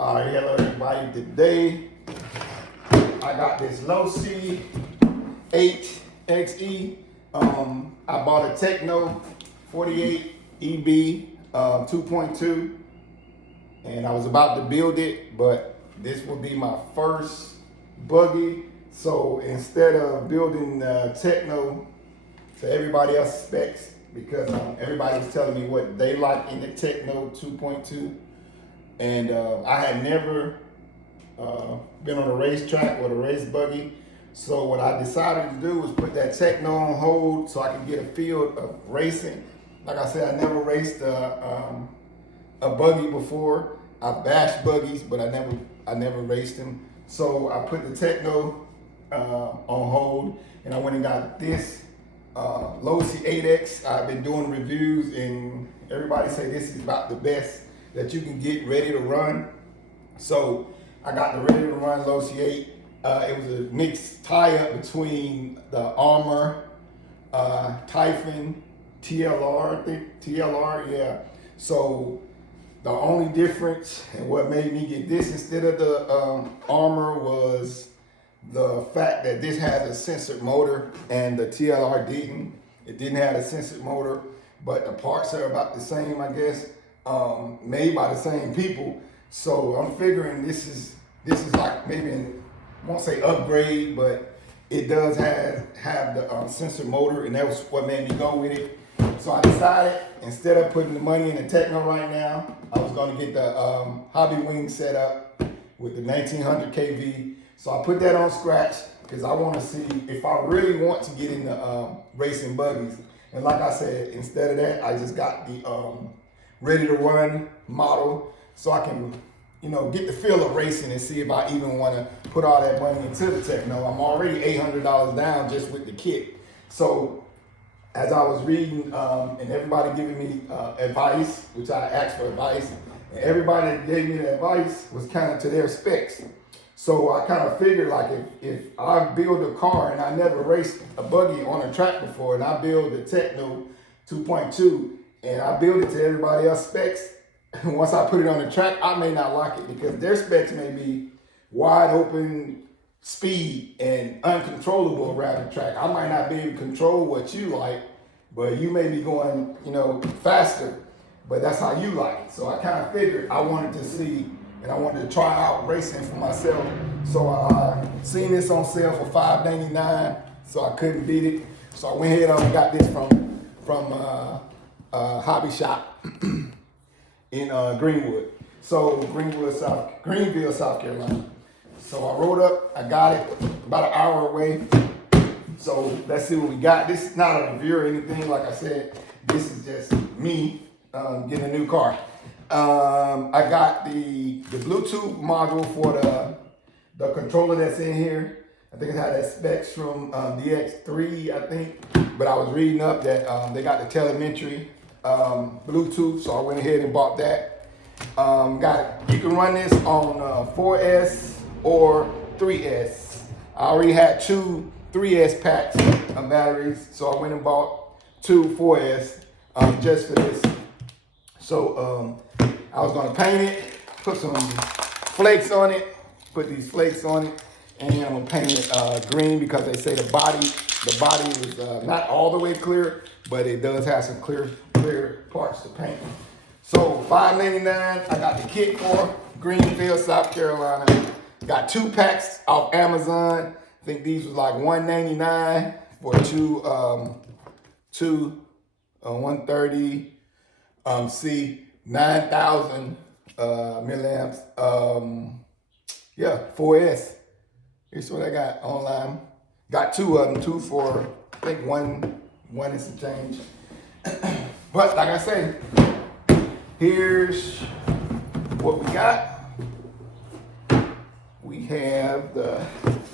All right, hello everybody. Today I got this Losi 8XE. I bought a Techno 48 EB 2.2, and I was about to build it, but this will be my first buggy. So instead of building Techno to everybody else's specs, because everybody was telling me what they like in the Techno 2.2, and I had never been on a racetrack with a race buggy. So what I decided to do was put that Techno on hold so I can get a feel of racing. Like I said, I never raced a buggy before. I bashed buggies, but I never raced them. So I put the Techno on hold, and I went and got this Losi 8X. I've been doing reviews, and everybody say this is about the best that you can get ready to run. So I got the ready to run Losi 8. It was a mixed tie-up between the Armor, Typhon, TLR, I think, TLR, yeah. So the only difference and what made me get this instead of the Armor was the fact that this has a censored motor and the TLR didn't. It didn't have a censored motor, but the parts are about the same, I guess, made by the same people. So I'm figuring this is like maybe, I won't say upgrade, but it does have the sensor motor, and that was what made me go with it. So I decided, instead of putting the money in the Techno right now, I was gonna get the Hobbywing set up with the 1900 kV. So I put that on scratch because I wanna see if I really want to get into racing buggies. And like I said, instead of that, I just got the ready to run model so I can, get the feel of racing and see if I even want to put all that money into the Techno. I'm already $800 down just with the kit. So as I was reading and everybody giving me advice, which I asked for advice, and everybody that gave me the advice was kind of to their specs. So I kind of figured, like, if I build a car and I never raced a buggy on a track before, and I build the Techno 2.2 and I build it to everybody else's specs, once I put it on the track, I may not like it because their specs may be wide open speed and uncontrollable around the track. I might not be able to control what you like, but you may be going, faster, but that's how you like it. So I kind of figured I wanted to see, and I wanted to try out racing for myself. So I seen this on sale for $5.99, so I couldn't beat it. So I went ahead and got this from Hobby Shop in Greenwood. So Greenville, South Carolina. So I rode up, I got it about an hour away. So let's see what we got. This is not a review or anything. Like I said, this is just me getting a new car. I got the Bluetooth module for the controller that's in here. I think it had that specs from the X3, I think. But I was reading up that they got the telemetry Bluetooth, so I went ahead and bought that. You can run this on 4S or 3S. I already had two 3S packs of batteries, so I went and bought two 4S just for this. So I was gonna paint it, put some flakes on it, put these flakes on it, and I'm gonna paint it green because they say the body is not all the way clear, but it does have some clear parts to paint. So $5.99, I got the kit for Greenville, South Carolina. Got two packs off Amazon. I think these was like $1.99 for two 130 C 9,000 milliamps. 4S. Here's what I got online. Got two of them, two for I think one and some change. But like I say, here's what we got. We have the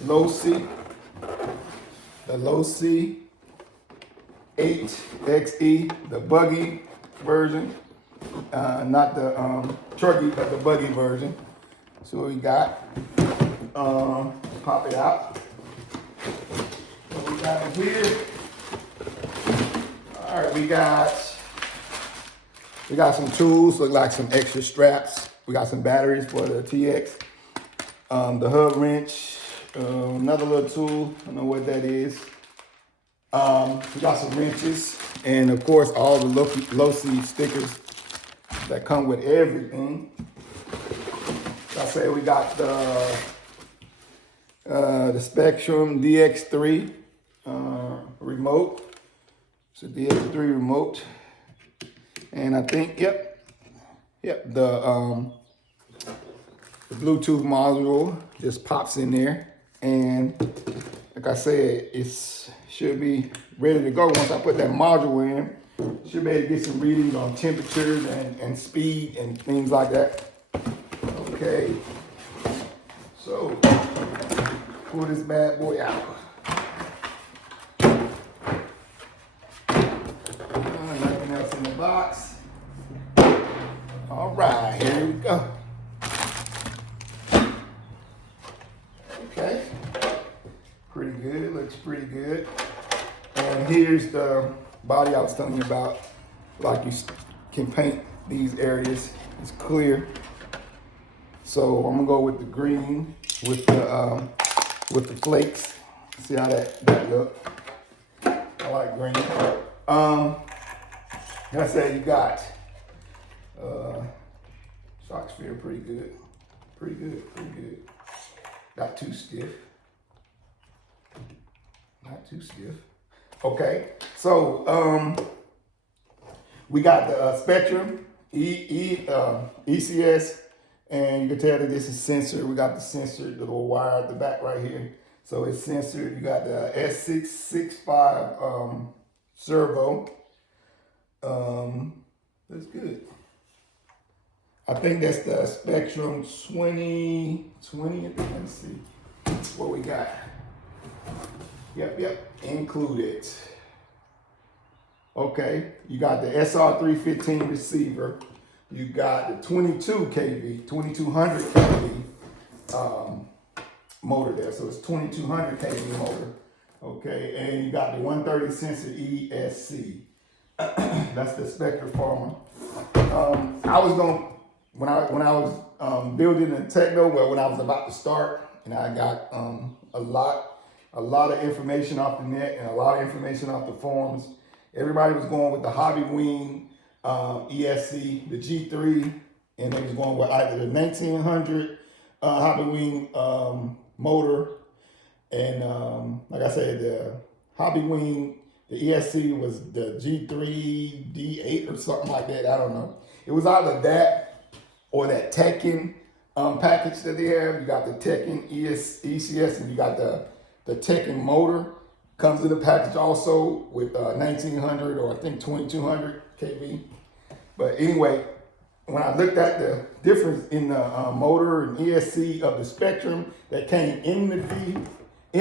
Losi 8XE, the buggy version, not the trucky, but the buggy version. So what we got, pop it out. What we got in here? All right, we got some tools, look like some extra straps. We got some batteries for the TX. The hub wrench, another little tool, I don't know what that is. We got some wrenches, and of course all the low-C stickers that come with everything. Like I said, we got the Spektrum DX3 remote. It's a DX3 remote, and I think the Bluetooth module just pops in there, and like I said, it should be ready to go once I put that module in. Should be able to get some readings on temperatures and speed and things like that. Okay, so pull this bad boy out. Nothing else in the box. All right, here we go. Okay, pretty good, looks pretty good. And here's the body I was telling you about. Like, you can paint these areas, it's clear. So I'm gonna go with the green with the flakes. See how that look. I like green. Like I said, you got socks feel pretty good. Pretty good. Not too stiff. Not too stiff. Okay, so we got the Spektrum ECS, and you can tell that this is censored. We got the censored little wire at the back right here. So it's censored. You got the S665 servo. That's good. I think that's the Spektrum 2020. Let's see what we got. Yep, included. Okay, you got the SR315 receiver. You got the 2200 kV motor there. So it's 2200 kV motor. Okay, and you got the 130 sensor ESC. That's the Spectre Farmer. I was going, when I was building the Techno, well, when I was about to start, and I got a lot of information off the net and a lot of information off the forums. Everybody was going with the Hobbywing ESC, the G3, and they was going with either the 1900 Hobbywing motor, and like I said, the Hobbywing, the ESC was the G3 D8 or something like that. I don't know. It was either that or that Tekken package that they have. You got the Tekken ECS, and you got the Tekken motor. Comes in the package also with 1900 or I think 2200 kV. But anyway, when I looked at the difference in the motor and ESC of the Spektrum that came in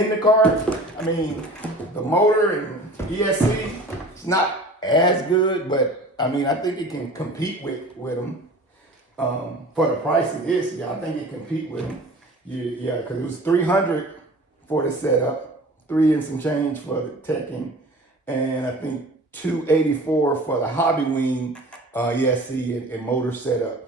the car, I mean, the motor and ESC, it's not as good, but I mean, I think it can compete with them. For the price it is, I think it compete with them. Yeah, because it was 300 for the setup. 3 and some change for the Tekken, and I think 284 for the Hobbywing ESC and motor setup.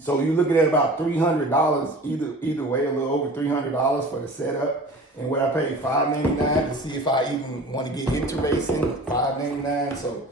So you're looking at about $300 either way, a little over $300 for the setup. And what I paid $599 to see if I even want to get into racing, $599. So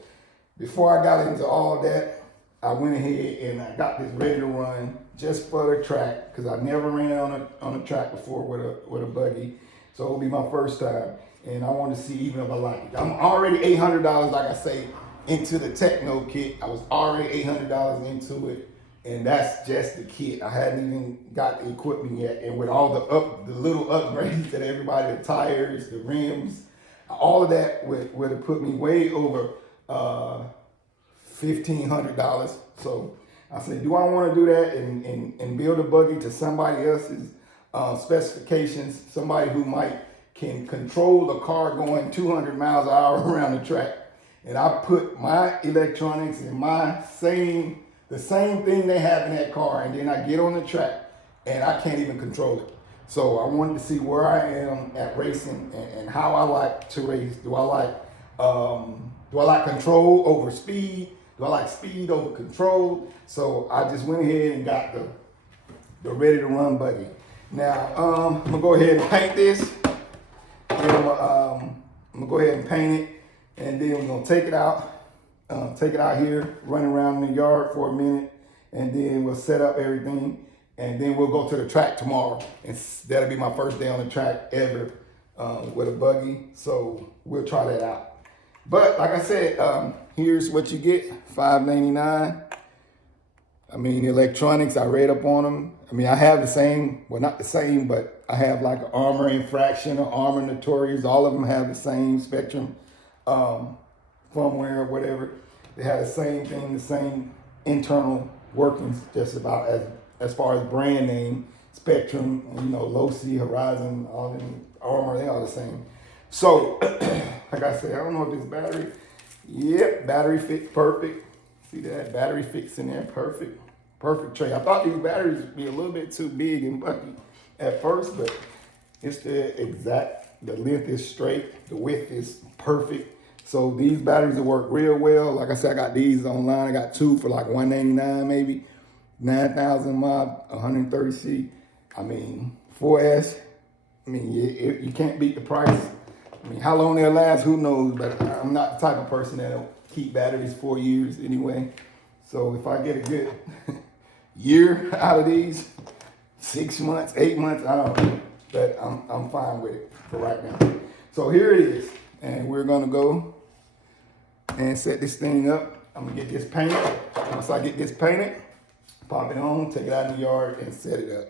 before I got into all that, I went ahead and I got this ready to run just for the track, because I never ran on a track before with a buggy. So it'll be my first time, and I want to see even if I like it. I'm already $800, like I say, into the Techno kit. I was already $800 into it, and that's just the kit. I hadn't even got the equipment yet, and with all the little upgrades that everybody, the tires, the rims, all of that would have put me way over $1,500. So I said, do I want to do that and build a buggy to somebody else's specifications, somebody who can control the car going 200 miles an hour around the track, and I put my electronics and the same thing they have in that car, and then I get on the track and I can't even control it. So I wanted to see where I am at racing and how I like to race. Do I like control over speed? I like speed over control. So I just went ahead and got the ready to run buggy. Now, I'm gonna go ahead and paint this. Then I'm gonna go ahead and paint it, and then we're gonna take it out here, run around in the yard for a minute, and then we'll set up everything, and then we'll go to the track tomorrow. And that'll be my first day on the track ever with a buggy, so we'll try that out. But like I said, here's what you get, $5.99. I mean, electronics, I read up on them. I mean, I have the same, well, not the same, but I have like an Armor Infraction or Armor Notorious. All of them have the same Spectrum firmware or whatever. They have the same thing, the same internal workings, just about as far as brand name, Spectrum, you know, Losi, Horizon, all them Armor, they all the same. So, like I said, I don't know if this battery, yep, battery fits perfect. See that battery fits in there, perfect tray. I thought these batteries would be a little bit too big and bulky at first, but it's the length is straight, the width is perfect. So these batteries will work real well. Like I said, I got these online. I got two for like $199 maybe, 9,000 mAh, 130C. I mean, 4S. I mean, you can't beat the price. I mean, how long they'll last, who knows? But I'm not the type of person that'll keep batteries 4 years anyway. So if I get a good year out of these, 6 months, 8 months, I don't know. But I'm fine with it for right now. So here it is. And we're gonna go and set this thing up. I'm gonna get this painted. Once I get this painted, pop it on, take it out in the yard and set it up.